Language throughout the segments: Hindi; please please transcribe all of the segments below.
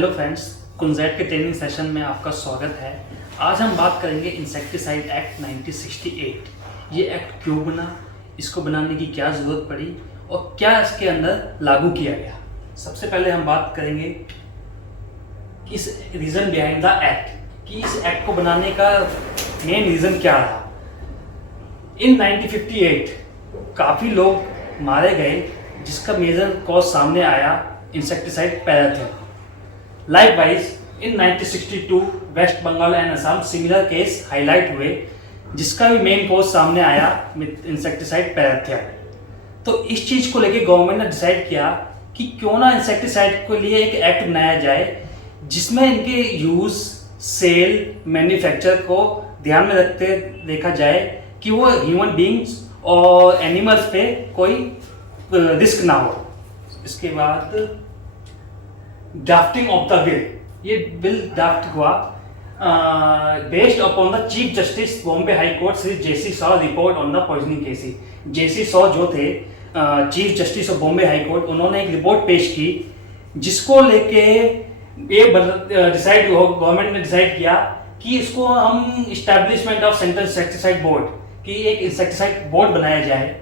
हेलो फ्रेंड्स, कुंजैत के ट्रेनिंग सेशन में आपका स्वागत है। आज हम बात करेंगे इंसेक्टिसाइड एक्ट 1968। ये एक्ट क्यों बना, इसको बनाने की क्या ज़रूरत पड़ी और क्या इसके अंदर लागू किया गया। सबसे पहले हम बात करेंगे इस रीज़न बिहाइंड द एक्ट कि इस एक्ट को बनाने का मेन रीज़न क्या रहा। इन 1958 काफ़ी लोग मारे गए जिसका मेजर कॉज सामने आया insecticide parathion. Likewise, in 1962 West Bengal and Assam similar case highlight हुए जिसका भी मेन कॉज सामने आया इंसेक्टिसाइड पैराथिन। तो इस चीज़ को लेके गवर्नमेंट ने डिसाइड किया कि क्यों ना इंसेक्टिसाइड के लिए एक एक्ट बनाया जाए जिसमें इनके यूज़, सेल, मैन्युफैक्चर को ध्यान में रखते देखा जाए कि वो ह्यूमन बींग्स और एनिमल्स पे कोई रिस्क ना हो। इसके बाद ड्राफ्टिंग ऑफ द बिल, ये बिल ड्राफ्ट हुआ based upon the chief justice Bombay high court Shri JC Shaw report on the poisoning cases. JC Shaw जो थे chief justice of Bombay high court, उन्होंने एक रिपोर्ट पेश की जिसको लेके ये डिसाइड गवर्नमेंट ने डिसाइड किया कि इसको हम establishment of central insecticide board की एक इंसेक्टिसाइड बोर्ड बनाया जाए,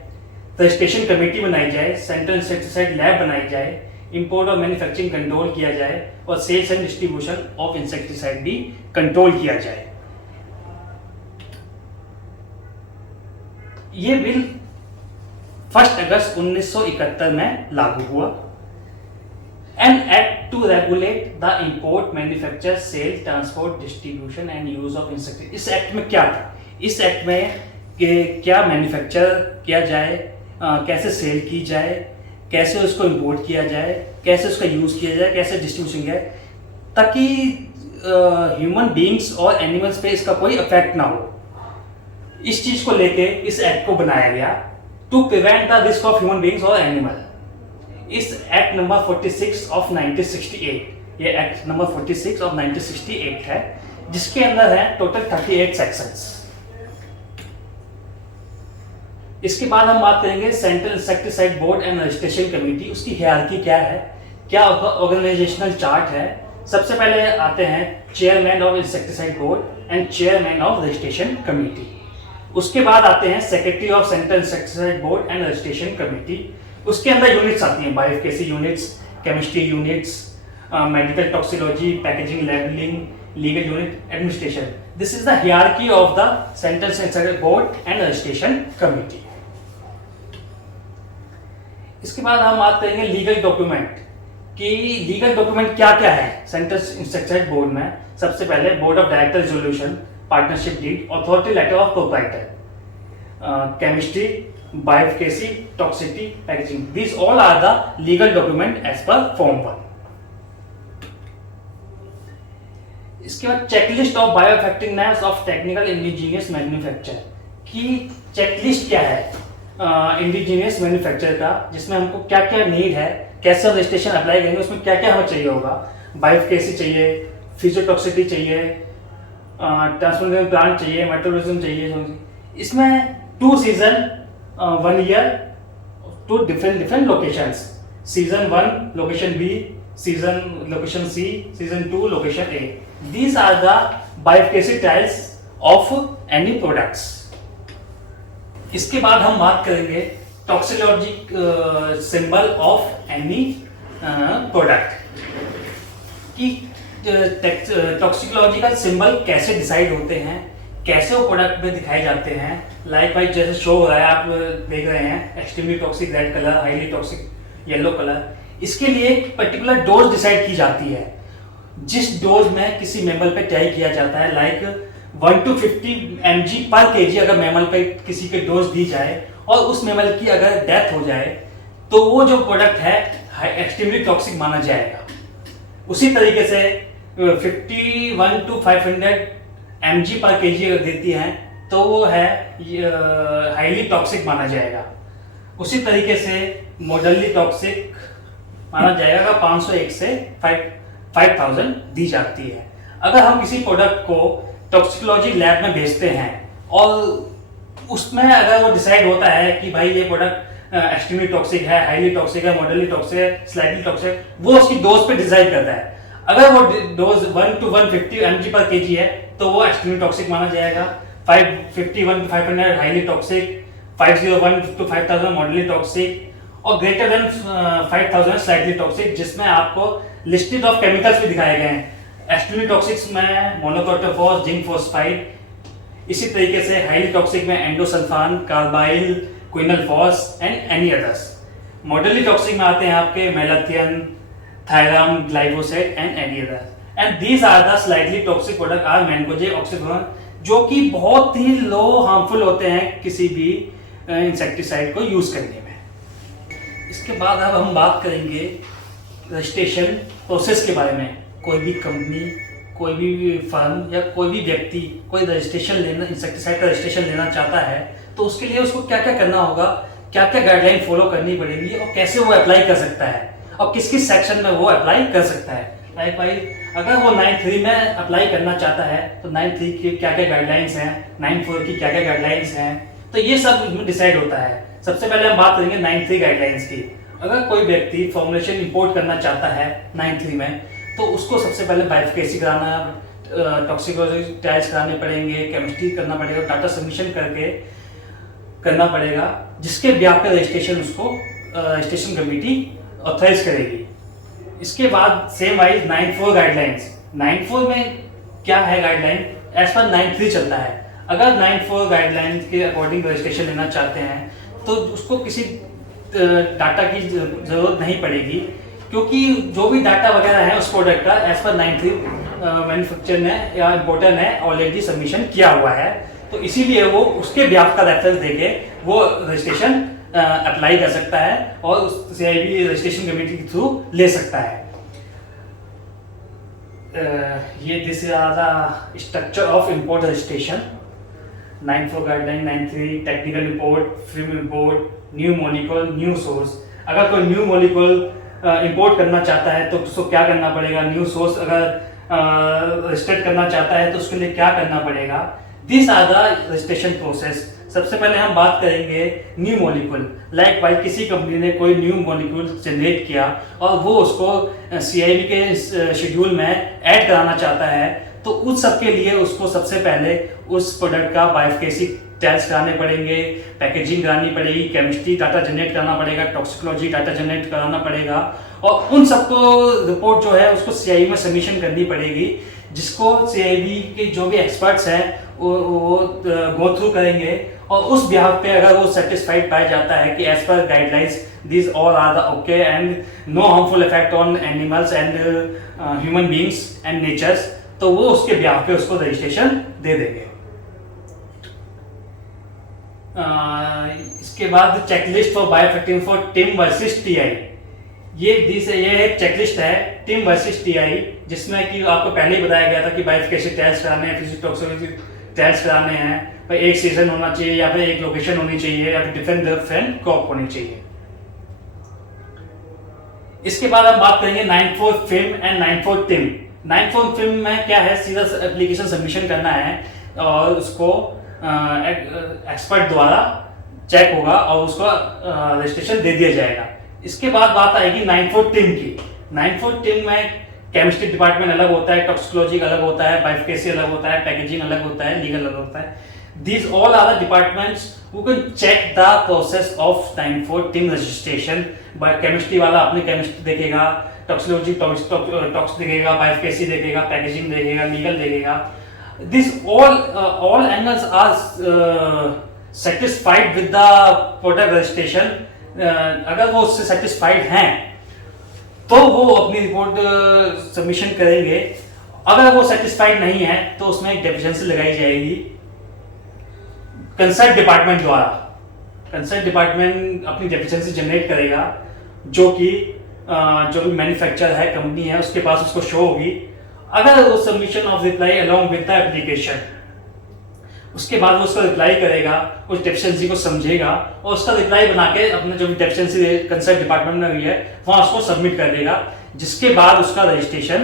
रजिस्ट्रेशन कमेटी बनाई जाए, सेंट्रल इंसेक्टिसाइड लैब बनाई जाए, इंपोर्ट और मैन्युफैक्चरिंग कंट्रोल किया जाए और sales and distribution of insecticide भी कंट्रोल किया जाए। ये बिल 1 अगस्त 1971 में लागू हुआ। An act to regulate the import, manufacture, sale, transport, distribution and use of insecticide. इस एक्ट में क्या था? इस एक्ट में क्या मैन्युफैक्चर किया जाए, कैसे सेल की जाए, कैसे उसको इंपोर्ट किया जाए, कैसे उसका यूज़ किया जाए, कैसे डिस्ट्रीब्यूशन किया जाए, ताकि ह्यूमन बींग्स और एनिमल्स पे इसका कोई इफेक्ट ना हो। इस चीज़ को लेके इस एक्ट को बनाया गया to prevent the risk of human beings और एनिमल। इस एक्ट नंबर 46 ऑफ 1968, ये एक्ट नंबर 46 ऑफ 1968 है जिसके अंदर है टोटल 38 सेक्शंस। इसके बाद हम बात करेंगे central insecticide board and registration committee. उसकी हायरार्की क्या है, क्या ऑर्गेनाइजेशनल चार्ट है। सबसे पहले आते हैं chairman of insecticide board and chairman of registration committee. उसके बाद आते हैं secretary of central insecticide board and registration committee. उसके अंदर यूनिट्स आती हैं, bioefficacy units, chemistry units, medical toxicology, packaging, labelling, legal unit, administration. This is the hierarchy of the central insecticide board and registration committee. इसके बाद हम बात करेंगे लीगल डॉक्यूमेंट कि लीगल डॉक्यूमेंट क्या क्या है सेंट्रल इंसेक्टिसाइड बोर्ड में। सबसे पहले board of director resolution, partnership deed, authority letter of proprietor, chemistry, bioefficacy, toxicity, packaging. This all are the legal document as per form 1। इसके बाद checklist of bioeffectiveness of technical indigenous manufacture की चेकलिस्ट क्या है इंडिजीनियस मैन्युफैक्चर का, जिसमें हमको क्या क्या नीड है, कैसे रजिस्ट्रेशन अप्लाई करेंगे, उसमें क्या क्या हमें चाहिए होगा। बायोकेसी चाहिए, फिजियोटॉक्सिसिटी चाहिए, ट्रांसप्लांटेशन प्लांट चाहिए, मेट्रोलॉजिज्म चाहिए। इसमें 2 season 1 year, 2 different locations. Season 1 location B, season location C, season 2 location A. These are the bioefficacy trials of any products. इसके बाद हम बात करेंगे toxicology symbol of any product कि टॉक्सिकोलॉजिकल सिंबल कैसे डिसाइड होते हैं, कैसे वो प्रोडक्ट में दिखाए जाते हैं। लाइक वाइज जैसे शो हो रहा है, आप देख रहे हैं, extremely toxic red colour, highly toxic yellow colour. इसके लिए एक पर्टिकुलर डोज डिसाइड की जाती है जिस डोज में किसी मेमल पे ट्राई किया जाता है। लाइक 1 to 50 mg पर kg अगर मेमल पे किसी के डोज दी जाए और उस मेमल की अगर डेथ हो जाए तो वो जो प्रोडक्ट है एक्सट्रीमली टॉक्सिक माना जाएगा। उसी तरीके से 51 to 500 mg पर kg अगर देती हैं तो वो है हाईली टॉक्सिक माना जाएगा। उसी तरीके से मॉडरली टॉक्सिक माना जाएगा, 501 से 5000 दी जाती है। अगर हम किसी प्रोडक्ट को टॉक्सिकोलॉजी लैब में भेजते हैं और उसमें अगर वो डिसाइड होता है कि भाई ये प्रोडक्ट एक्सट्रीमली टॉक्सिक है, हाईली टॉक्सिक है, मॉडरली टॉक्सिक है, स्लाइटली टॉक्सिक है, वो उसकी डोज पे डिसाइड करता है। अगर वो डोज 1 to 150 mg पर kg है तो वो एक्सट्रीमली टॉक्सिक माना जाएगा। 551 to 500 highly toxic, 501 to 5000 moderately toxic और ग्रेटर देन 5000 स्लाइटली टॉक्सिक, जिसमें आपको लिस्टेड ऑफ केमिकल्स भी दिखाए गए हैं। एक्सट्रीमली टॉक्सिक्स में मोनोक्रोटोफॉस, जिंक फॉस्फाइड, इसी तरीके से हाईली टॉक्सिक में endosulfan, carbaryl, quinalphos and any others. Moderately toxic में आते हैं आपके malathion, thiram, glyphosate and any other. And these are the slightly toxic product are mancozeb, oxyfluorfen, जो कि बहुत ही लो हार्मफुल होते हैं किसी भी इंसेक्टिसाइड को यूज करने में। इसके बाद अब हम बात करेंगे रजिस्ट्रेशन प्रोसेस के बारे में। कोई भी कंपनी, कोई भी फर्म या कोई भी व्यक्ति कोई रजिस्ट्रेशन लेना, इंसेक्टिसाइड का रजिस्ट्रेशन लेना चाहता है तो उसके लिए उसको क्या क्या करना होगा, क्या क्या गाइडलाइन फॉलो करनी पड़ेगी और कैसे वो अप्लाई कर सकता है और किस किस सेक्शन में वो अप्लाई कर सकता है। लाइक भाई अगर वो 9(3) में अप्लाई करना चाहता है तो 9(3) की क्या क्या गाइडलाइंस हैं, 9(4) की क्या क्या गाइडलाइंस हैं, तो ये सब इसमें डिसाइड होता है। सबसे पहले हम बात करेंगे 9(3) गाइडलाइंस की। अगर कोई व्यक्ति फॉर्मुलेशन इंपोर्ट करना चाहता है 9(3) में तो उसको सबसे पहले बायोफिकेसी कराना, टॉक्सिकोलॉजी टेस्ट कराने पड़ेंगे, केमिस्ट्री करना पड़ेगा, डाटा सबमिशन करके करना पड़ेगा, जिसके ब्याह पे रजिस्ट्रेशन उसको रजिस्ट्रेशन कमेटी ऑथराइज करेगी। इसके बाद सेम वाइज 9(4) गाइडलाइंस। 9(4) में क्या है गाइडलाइन, एज पर 9(3) चलता है। अगर 9(4) गाइडलाइन के अकॉर्डिंग रजिस्ट्रेशन लेना चाहते हैं तो उसको किसी डाटा की जरूरत नहीं पड़ेगी, क्योंकि जो भी डाटा वगैरह है उस प्रोडक्ट का एज पर 9(3) मैन्युफैक्चरर ने या इम्पोर्टर ने ऑलरेडी सबमिशन किया हुआ है, तो इसीलिए वो उसके ब्याह का रेफरेंस देके वो रजिस्ट्रेशन अप्लाई कर सकता है और उस CIB रजिस्ट्रेशन कमेटी के थ्रू ले सकता है। ये this is the structure of import registration. 9(4) guideline, 9(3) technical report, film report, new molecule, new source. अगर कोई न्यू मॉलिक्यूल इंपोर्ट करना चाहता है तो उसको क्या करना पड़ेगा, न्यू सोर्स अगर रजिस्टर्ड करना चाहता है तो उसके लिए क्या करना पड़ेगा। This are the registration process. सबसे पहले हम बात करेंगे न्यू मॉलिक्यूल। लाइक भाई किसी कंपनी ने कोई न्यू मॉलिक्यूल जनरेट किया और वो उसको CIB के शेड्यूल में ऐड कराना चाहता है, तो उस सब के लिए उसको सबसे पहले उस प्रोडक्ट का बायोफिकेसी टेस्ट कराने पड़ेंगे, पैकेजिंग करानी पड़ेगी, केमिस्ट्री डाटा जनरेट करना पड़ेगा, टॉक्सिकोलॉजी डाटा जनरेट कराना पड़ेगा और उन सबको रिपोर्ट जो है उसको CIB में सबमिशन करनी पड़ेगी, जिसको CIB के जो भी एक्सपर्ट्स हैं वो गो थ्रू करेंगे और उस बिहाफ पे अगर वो सेटिस्फाइड पाया जाता है कि as per guidelines this all are the okay and no harmful effect on animals and human beings and natures, तो वो उसके बिहाफ पे उसको रजिस्ट्रेशन दे देंगे। इसके बाद checklist for bioefficacy for TIM versus TI। ये एक चेकलिस्ट है टिम वर्सेस TI, जिसमें कि आपको पहले ही बताया गया था कि बायोफिकेशन टेस्ट कराने हैं, फिजियोटॉक्सिकोलॉजी टेस्ट कराने हैं, भाई एक सीजन होना चाहिए या फिर एक लोकेशन होनी चाहिए या फिर डिफरेंट क्रॉप होनी चाहिए। इसके बाद हम बात करेंगे 9(4) फिल्म एंड 9(4) टिम। 9(4) फिल्म में क्या है, सीधा एप्लीकेशन सबमिशन करना है और उसको एक्सपर्ट द्वारा चेक होगा और उसको रजिस्ट्रेशन दे दिया जाएगा। इसके बाद बात आएगी 9(4) टिम की। 9(4) टिम में केमिस्ट्री डिपार्टमेंट अलग होता है, टॉक्सिकोलॉजी अलग होता है, बायोफिकेसी अलग होता है, पैकेजिंग अलग होता है, लीगल अलग होता है। These all are the departments who can check the process of 9(4) टिम रजिस्ट्रेशन। केमिस्ट्री वाला अपनी केमिस्ट्री देखेगा, टॉक्सिकोलॉजी टॉक्स देखेगा, बायोफिकेसी देखेगा, पैकेजिंग देखेगा, लीगल देखेगा। This all angles are satisfied with the product registration। अगर वो उससे satisfied हैं तो वो अपनी रिपोर्ट सबमिशन करेंगे। अगर वो satisfied नहीं है तो उसमें एक डेफिशिएंसी लगाई जाएगी कंसर्न डिपार्टमेंट द्वारा। कंसर्न डिपार्टमेंट अपनी डेफिशिएंसी जनरेट करेगा, जो कि जो भी मैन्युफैक्चरर है, कंपनी है, उसके पास उसको शो होगी। अगर वो submission of reply along with the application, उसके बाद वो उसका रिप्लाई करेगा, उस डेफिशिएंसी को समझेगा और उसका रिप्लाई बना के अपने जो भी डेफिशिएंसी कंसर्न डिपार्टमेंट में हुई है वहां उसको सबमिट कर देगा, जिसके बाद उसका रजिस्ट्रेशन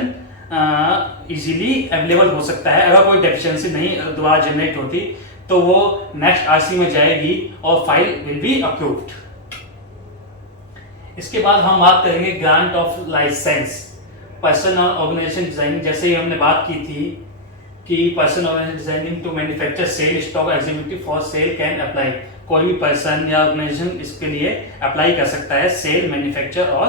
इजीली अवेलेबल हो सकता है। अगर कोई डेफिशिएंसी नहीं दोबारा जनरेट होती तो वो नेक्स्ट RC में जाएगी और फाइल विल बी अप्रूव्ड। इसके बाद हम बात करेंगे grant of licence. Person organization designing, जैसे ही हमने बात की थी कि person organization designing to manufacture sale stock executive for sale can apply, कोई भी पर्सन या ऑर्गेनाइजेशन इसके लिए अप्लाई कर सकता है सेल, मैन्युफैक्चर और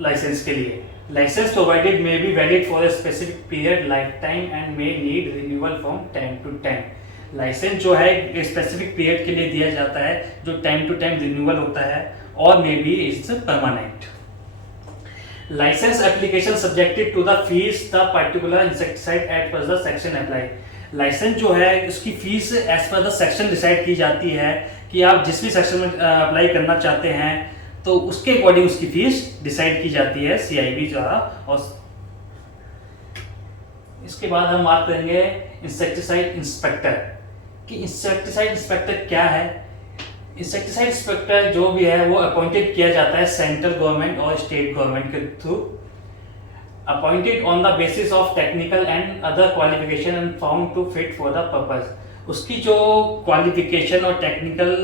लाइसेंस के लिए। Licence provided may be valid for a specific period life time and may need renewal from time to time. Licence जो है एक स्पेसिफिक पीरियड के लिए दिया जाता है जो टाइम टू टाइम रिन्यूअल होता है और may be it's permanent. Licence application subjected to the fees the particular insecticide as per the section apply. Licence जो है उसकी fees as per the section decide की जाती है कि आप जिस भी सेक्शन में अप्लाई करना चाहते हैं तो उसके अकॉर्डिंग उसकी फीस डिसाइड की जाती है CIB द्वारा। और इसके बाद हम बात करेंगे इंसेक्टिसाइड इंस्पेक्टर कि इंसेक्टिसाइड इंस्पेक्टर क्या है। इंसेक्टिसाइड इंस्पेक्टर जो भी है वो अपॉइंटेड किया जाता है सेंट्रल गवर्नमेंट और स्टेट गवर्नमेंट के through, appointed on the basis of technical and other qualification and found to fit for the purpose. उसकी जो क्वालिफिकेशन और टेक्निकल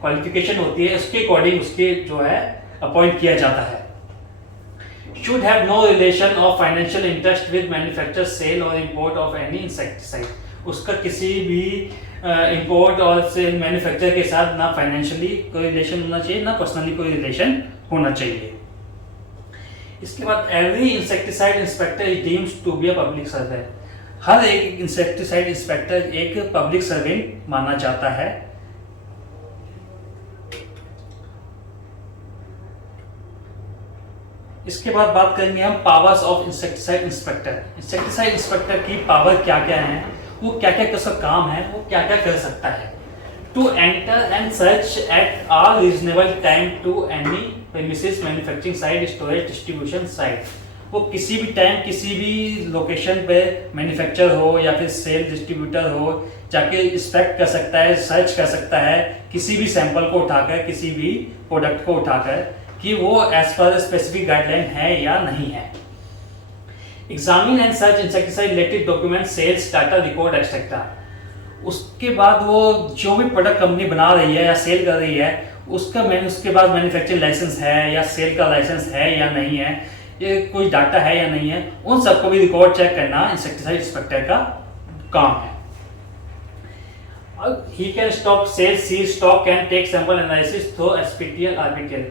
क्वालिफिकेशन होती है उसके अकॉर्डिंग उसके जो है अपॉइंट किया जाता है। Should have no relation of financial interest with manufacture, sale और इंपोर्ट ऑफ एनी इंसेक्टिसाइड। उसका किसी भी इंपोर्ट और सेल मैन्युफैक्चर के साथ ना फाइनेंशियली कोई रिलेशन होना चाहिए ना पर्सनली कोई रिलेशन होना चाहिए। इसके बाद every insecticide inspector is deemed to be a public servant. हर एक इंसेक्टिसाइड इंस्पेक्टर एक पब्लिक सर्वेंट माना जाता है। इसके बाद बात करेंगे हम powers of insecticide inspector. Insecticide inspector की पावर क्या क्या है, वो क्या क्या उसका काम है, वो क्या क्या कर सकता है। To enter and search at all reasonable time to any premises manufacturing site, storage, distribution site. वो किसी भी टाइम किसी भी लोकेशन पे मैन्युफैक्चर हो या फिर सेल डिस्ट्रीब्यूटर हो जाके इंस्पेक्ट कर सकता है, सर्च कर सकता है किसी भी सैंपल को उठाकर, किसी भी प्रोडक्ट को उठाकर कि वो एज पर स्पेसिफिक गाइडलाइन है या नहीं है। Examine and search insecticide related document, sales data, record etcetera. उसके बाद वो जो भी प्रोडक्ट कंपनी बना रही है या सेल कर रही है उसके बाद मैन्युफैक्चरिंग लाइसेंस है या सेल का लाइसेंस है या नहीं है, ये कोई डाटा है या नहीं है, उन सबको भी रिकॉर्ड चेक करना इंसेक्टिसाइड इंस्पेक्टर का काम है। He can stop sales, seize stock and take sample analysis through SPTL, RPTL।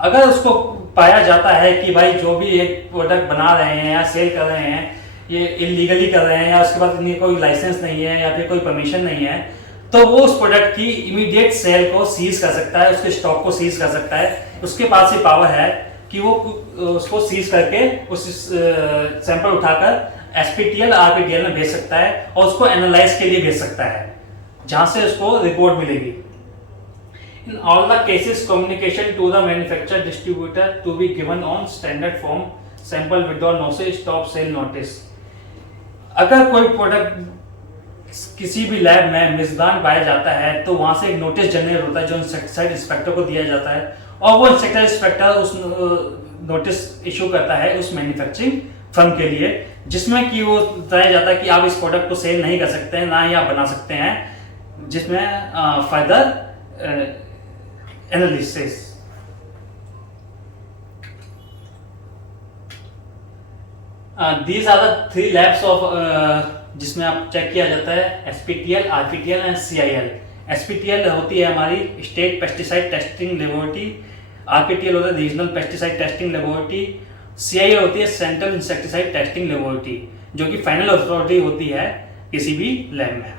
अगर उसको पाया जाता है कि भाई जो भी एक प्रोडक्ट बना रहे हैं या सेल कर रहे हैं ये इलीगली कर रहे हैं या उसके बाद इनकी कोई लाइसेंस नहीं है या फिर कोई परमिशन नहीं है, तो वो उस प्रोडक्ट की इमीडिएट सेल को सीज कर सकता है, उसके स्टॉक को सीज कर सकता है। उसके पास ये पावर है कि वो उसको सीज करके उस सैंपल उठाकर SPTL, RPTL में भेज सकता है और उसको एनालाइज के लिए भेज सकता है जहां से उसको रिपोर्ट मिलेगी। In all the cases, communication to the manufacturer distributor to be given on standard form, sample withdrawal notice, stop sale notice। अगर कोई प्रोडक्ट किसी भी लैब में मिसदान पाया जाता है तो वहां से एक नोटिस जनरेट होता है जो इंसेक्टिसाइड इंस्पेक्टर को दिया जाता है और वो इंसेक्टिसाइड इंस्पेक्टर उस नोटिस इशू करता है उस मैन्युफैक्चरिंग फर्म के लिए, जिसमें कि वो बताया जाता है कि आप इस प्रोडक्ट को सेल नहीं कर सकते हैं, ना ही आप बना सकते हैं, जिसमें further analysis. These are the 3 labs of जिसमें आप चेक किया जाता है SPTL, RPTL एंड CIL। SPTL होती है हमारी state pesticide testing laboratory, RPTL होता है regional pesticide testing laboratory, CIL होती है सेंट्रल इंसेक्टिसाइड टेस्टिंग लेबोरेटरी जो कि फाइनल अथॉरिटी होती है किसी भी लैब में।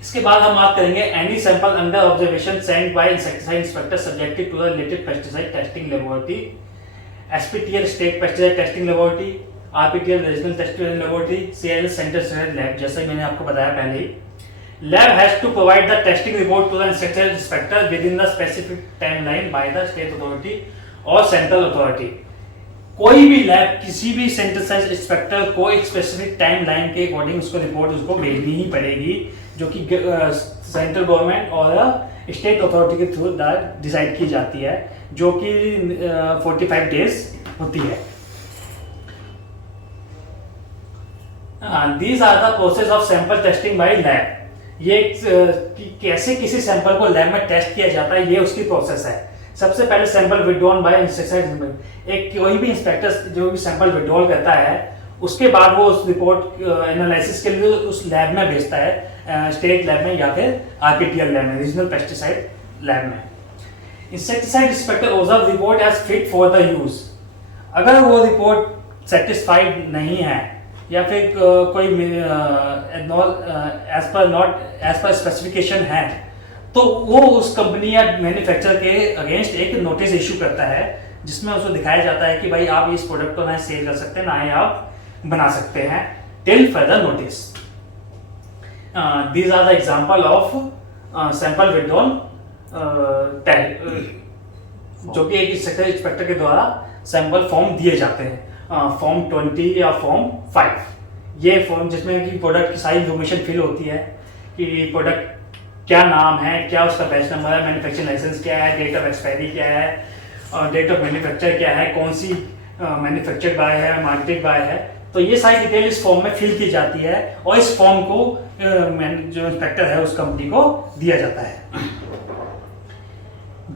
इसके बाद हम बात करेंगे any sample under observation sent by insecticide inspector subjected to the related pesticide testing laboratory, SPTL state pesticide testing laboratory, RPTL regional testing laboratory, CIL central lab. जैसे मैंने आपको बताया पहले ही, lab has to provide the testing report to the insecticide inspector within the specific timeline by the state authority और सेंट्रल अथॉरिटी। कोई भी लैब किसी भी इंसेक्टिसाइड इंस्पेक्टर को एक स्पेसिफिक टाइमलाइन के अकॉर्डिंग उसको रिपोर्ट उसको भेजनी ही पड़ेगी जो कि सेंट्रल गवर्नमेंट और स्टेट अथॉरिटी के थ्रू डिसाइड की जाती है जो कि 45 डेज होती है। These are the process of sample testing by lab. ये कैसे किसी सैंपल को लैब में टेस्ट किया जाता है ये उसकी प्रोसेस है। सबसे पहले सैंपल विड्रॉन बाय इंसेक्टिसाइड, एक कोई भी इंस्पेक्टर जो भी सैंपल विड्रॉल करता है उसके बाद वो उस रिपोर्ट एनालिसिस के लिए उस लैब में भेजता है, स्टेट लैब में या फिर आरपीटीएल लैब में, रीजनल पेस्टिसाइड लैब में। Insecticide inspector observe report as fit for the use. अगर वो रिपोर्ट सेटिस्फाइड नहीं है या फिर कोई एज पर स्पेसिफिकेशन है तो वो उस कंपनी या मैन्युफैक्चरर के अगेंस्ट एक नोटिस इशू करता है जिसमें उसको दिखाया जाता है कि भाई आप इस प्रोडक्ट को ना सेल कर सकते हैं ना ही आप बना सकते हैं till further notice. These are the example of sample withdrawal जो कि एक इंस्पेक्टर के द्वारा सैंपल फॉर्म दिए जाते हैं, फॉर्म 20 या फॉर्म 5। ये फॉर्म जिसमें कि प्रोडक्ट की सारी इंफॉर्मेशन फिल होती है कि प्रोडक्ट क्या नाम है, क्या उसका बैच नंबर है, मैन्युफैक्चरिंग लाइसेंस क्या है, डेट ऑफ एक्सपायरी क्या है, डेट ऑफ मैन्युफैक्चर क्या है, कौन सी मैन्युफैक्चर्ड बाय है, मार्केटेड बाय है। तो ये सारी डिटेल इस फॉर्म में फिल की जाती है और इस फॉर्म को जो इंस्पेक्टर है उस कंपनी को दिया जाता है।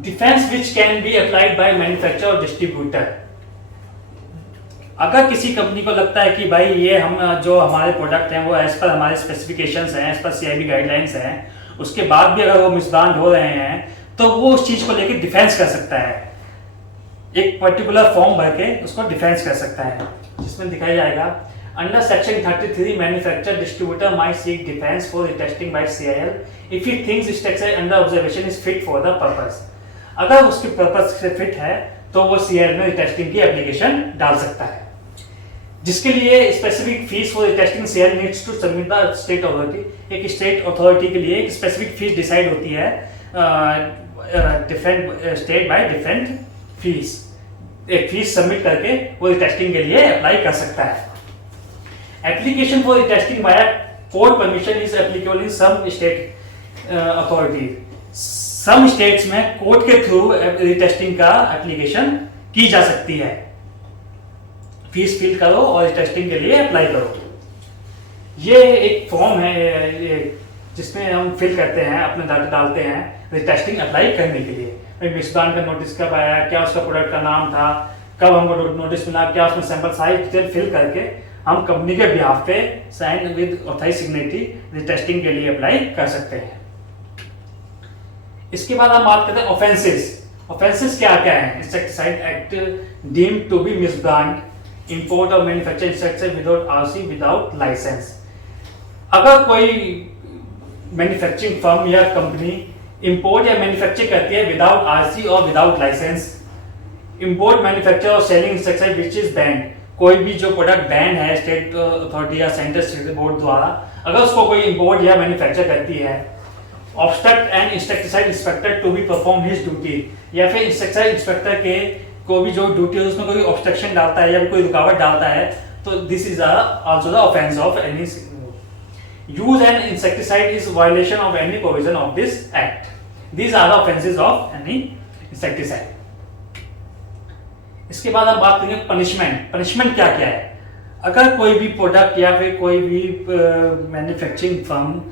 Defence which can be applied by manufacturer और डिस्ट्रीब्यूटर। अगर किसी कंपनी को लगता है कि भाई ये हम जो हमारे प्रोडक्ट हैं वो एज पर हमारे स्पेसिफिकेशंस हैं, एज पर सीआईबी गाइडलाइंस हैं, उसके बाद भी अगर वो मिसब्रांड हो रहे हैं तो वो उस चीज को लेकर डिफेंस कर सकता है, एक पर्टिकुलर फॉर्म भर के उसको डिफेंस कर सकता है, जिसमें दिखाया जाएगा under section 33 manufacturer distributor might seek defence for testing by CIL if he thinks structure under observation is fit for the purpose. अगर उसके पर्पस से फिट है तो वो सीआईएल में टेस्टिंग की एप्लीकेशन डाल सकता है, जिसके लिए specific fees for testing CIL needs to submit the state authority. एक स्टेट अथॉरिटी के लिए एक स्पेसिफिक फीस डिसाइड होती है, different state by different fees, एक फीस सबमिट करके वो टेस्टिंग के लिए अप्लाई कर सकता है। Application for testing by court permission is applicable in some state authority. Some states में कोर्ट के थ्रू टेस्टिंग का एप्लीकेशन की जा सकती है, फीस फिल करो और टेस्टिंग के लिए अप्लाई करो। ये एक फॉर्म है जिसमें हम फिल करते हैं, अपने डाटा डालते हैं टेस्टिंग अप्लाई करने के लिए। मिसब्रांड का नोटिस कब आया, क्या उसका प्रोडक्ट का नाम था, कब हमको नोटिस मिला, क्या उसमें सैंपल सारी डिटेल फिल करके हम कंपनी के बिहाफ पे sign with authorised signatory testing के लिए अप्लाई कर सकते हैं। इसके बाद हम बात करते हैं ऑफेंसेस। ऑफेंसेस क्या क्या है? Insecticide act deemed to be misbrand, import और manufacture insecticide without RC without licence. अगर कोई मैन्युफैक्चरिंग फर्म या कंपनी इंपोर्ट या मैन्युफैक्चर करती है विदाउट आरसी और विदाउट लाइसेंस, इंपोर्ट मैन्युफैक्चर और selling insecticide which is banned, कोई भी जो प्रोडक्ट बैन है स्टेट अथॉरिटी या सेंट्रल स्टेट बोर्ड द्वारा, अगर उसको कोई इंपोर्ट या मैन्युफैक्चर करती है, obstruct and insecticide inspector to be perform his duty, या फिर इंसेक्टिसाइड इंस्पेक्टर के को भी जो ड्यूटी है उसमें कोई ऑब्स्ट्रक्शन डालता है या कोई रुकावट डालता है, तो this is also the offence of any use and insecticide is violation of any provision of this act. These are the offences of any insecticide. इसके बाद हम बात करेंगे पनिशमेंट। पनिशमेंट क्या क्या है? अगर कोई भी प्रोडक्ट या फिर कोई भी मैन्युफैक्चरिंग फर्म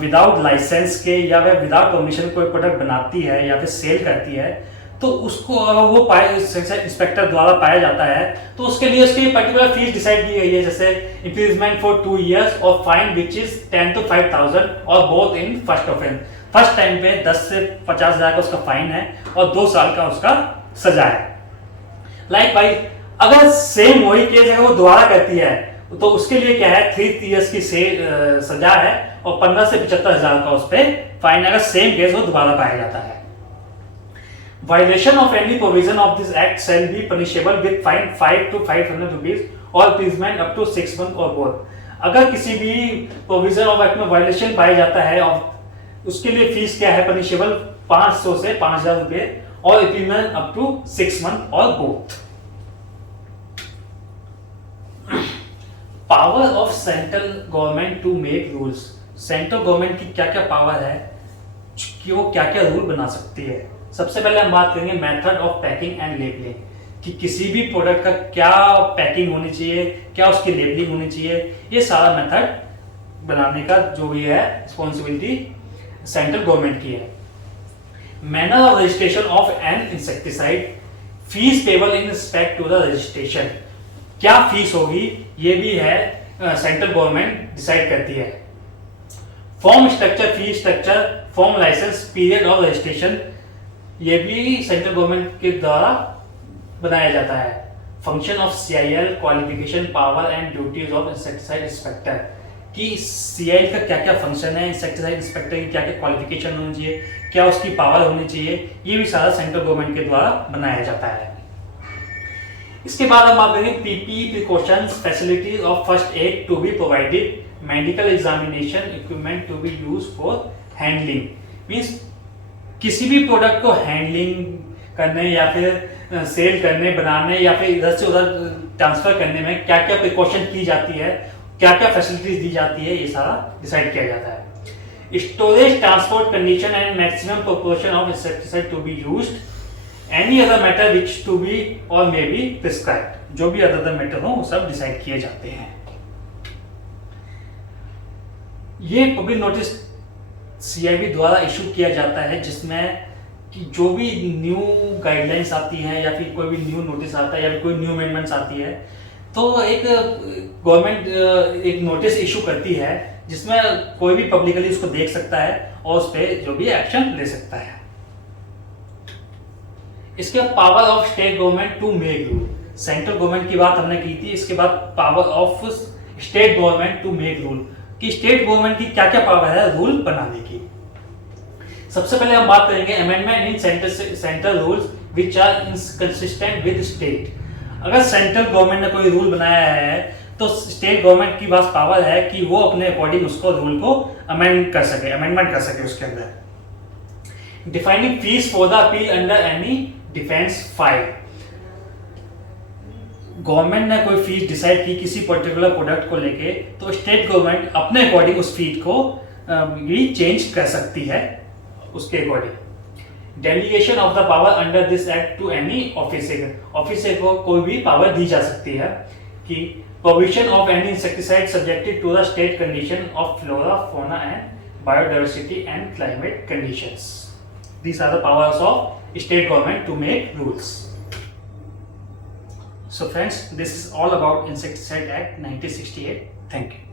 विदाउट लाइसेंस के या फिर विदाउट परमिशन कोई प्रोडक्ट बनाती है या फिर सेल करती है, तो उसको वो इंस्पेक्टर द्वारा पाया जाता है तो उसके लिए उसकी पर्टिकुलर फीस डिसाइड की गई है, जैसे इंप्रिजमेंट फॉर 2 years और फाइन विच इज 10 to 5,000 और both in first offence. First time पे 10 से 50,000 का उसका फाइन है और 2 साल का उसका सजा है। लाइक भाई अगर सेम वही केस है वो दोबारा करती है तो उसके लिए क्या है, 3 years की सजा है और 15 से 75,000 का उस पर फाइन, अगर सेम केस वो दोबारा पाया जाता है। Violation of any provision of this act shall be punishable with fine 5 to 500 rupees or imprisonment up to 6 months or both। अगर किसी भी प्रोविजन ऑफ एक्ट में वायलेशन पाया जाता है और उसके लिए फीस क्या है, पनिशेबल 500 से 5,000 रुपए और imprisonment up to 6 months or both। Power of central government to make rules. Central government की क्या क्या पावर है कि वो क्या क्या रूल बना सकती है। सबसे पहले हम बात करेंगे method of packing and labelling, कि किसी भी प्रोडक्ट का क्या पैकिंग होनी चाहिए, क्या उसकी लेबलिंग होनी चाहिए, ये सारा मेथड बनाने का जो भी है रिस्पॉन्सिबिलिटी सेंट्रल गवर्नमेंट की है। Manner of registration of an insecticide, fees payable in respect to the registration, क्या फीस होगी ये भी है सेंट्रल गवर्नमेंट डिसाइड करती है। Form structure, fee structure, form licence, period of registration, ये भी सेंट्रल गवर्नमेंट के द्वारा बनाया जाता है। Function of CIL, qualification, power and duties of insecticide inspector, कि CIL का क्या क्या फंक्शन है, इंसेक्टिसाइड इंस्पेक्टर की क्या क्या क्वालिफिकेशन होनी चाहिए, क्या उसकी पावर होनी चाहिए, ये भी सारा सेंट्रल गवर्नमेंट के द्वारा बनाया जाता है। इसके बाद हम बात करेंगे PPE precautions, facilities of first aid to be provided, medical examination, equipment to be use for handling. Means किसी भी प्रोडक्ट को हैंडलिंग करने या फिर सेल करने, बनाने या फिर इधर से उधर ट्रांसफर करने में क्या क्या प्रिकॉशन की जाती है, क्या क्या फैसिलिटीज दी जाती है, ये सारा डिसाइड किया जाता है। Storage, transport condition and maximum proportion of insecticide to be used, any other matter which to be और मे बी प्रिस्क्राइब्ड, जो भी अदर मैटर हो वो सब डिसाइड किए जाते हैं। ये पब्लिक नोटिस CIB द्वारा इशू किया जाता है, जिसमें कि जो भी न्यू गाइडलाइंस आती हैं या फिर कोई भी न्यू नोटिस आता है या फिर कोई न्यू अमेंडमेंट्स आती है, तो एक गवर्नमेंट एक नोटिस इशू करती है जिसमें कोई भी पब्लिकली उसको देख सकता है और उस पर जो भी एक्शन ले सकता है। इसके बाद power of state government to make rule, central government की बात हमने की थी। इसके बाद power of state government to make rule, कि स्टेट गवर्नमेंट की क्या क्या पावर है रूल बनाने की। सबसे पहले हम बात करेंगे amendment in central rules which are inconsistent with state. अगर सेंट्रल गवर्नमेंट ने कोई रूल बनाया है तो स्टेट गवर्नमेंट की पास पावर है कि वो अपने अकॉर्डिंग उसको रूल को अमेंडमेंट कर सके उसके अंदर। Defining fees for the appeal under any defence file, government ने कोई फीस डिसाइड की किसी पर्टिकुलर प्रोडक्ट को लेके, तो स्टेट गवर्नमेंट अपने अकॉर्डिंग उस फीस को भी चेंज कर सकती है उसके according. Delegation of the power under this act to any officer को कोई भी पावर दी जा सकती है कि provision of any insecticide subjected to the state condition of flora, fauna and biodiversity and climate conditions. These are the powers of state government to make rules. So friends, this is all about Insecticide Act 1968. Thank you.